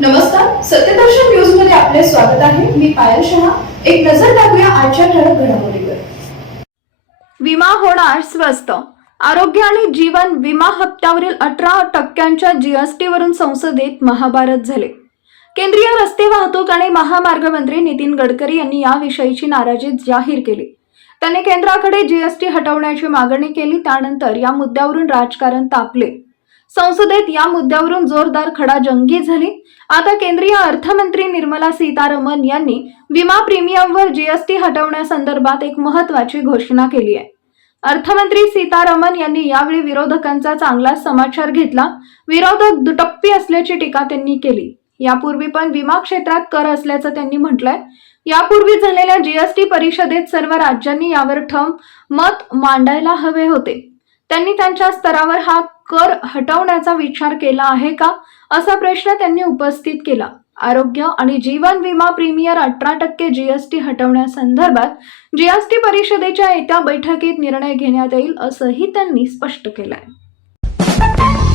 नमस्कार सत्यदर्शन न्यूजमध्ये आपले स्वागत आहे. मी पायल शहा. एक नजर टाकूया आजच्या ठळक घडामोडीवर. विमा होणार स्वस्त. आरोग्य आणि जीवन विमा हप्त्यावरील अठरा टक्क्यांच्या जीएसटी वरून संसदेत महाभारत झाले. केंद्रीय रस्ते वाहतूक आणि महामार्ग मंत्री नितीन गडकरी यांनी याविषयीची नाराजी जाहीर केली. त्यांनी केंद्राकडे जीएसटी हटवण्याची मागणी केली त्यानंतर या मुद्द्यावरून राजकारण तापले. संसदेत या मुद्द्यावरून जोरदार खडाजंगी झाली. आता केंद्रीय अर्थमंत्री निर्मला सीतारामन यांनी विमा प्रीमियमवर जीएसटी हटवण्यासंदर्भात एक महत्वाची घोषणा केली आहे. अर्थमंत्री सीतारामन यांनी यावेळी विरोधकांचा चांगला समाचार घेतला. विरोधक दुटप्पी असल्याची टीका त्यांनी केली. यापूर्वी पण विमा क्षेत्रात कर असल्याचं त्यांनी म्हटलंय. यापूर्वी झालेल्या जीएसटी परिषदेत सर्व राज्यांनी यावर ठम मत मांडायला हवे होते. त्यांनी त्यांच्या स्तरावर हा कर हटवण्याचा विचार केला आहे का? असा प्रश्न त्यांनी उपस्थित केला. आरोग्य आणि जीवन विमा प्रीमियर अठरा टक्के जीएसटी हटवण्यासंदर्भात जीएसटी परिषदेच्या येत्या बैठकीत निर्णय घेण्यात येईल असंही त्यांनी स्पष्ट केलंय.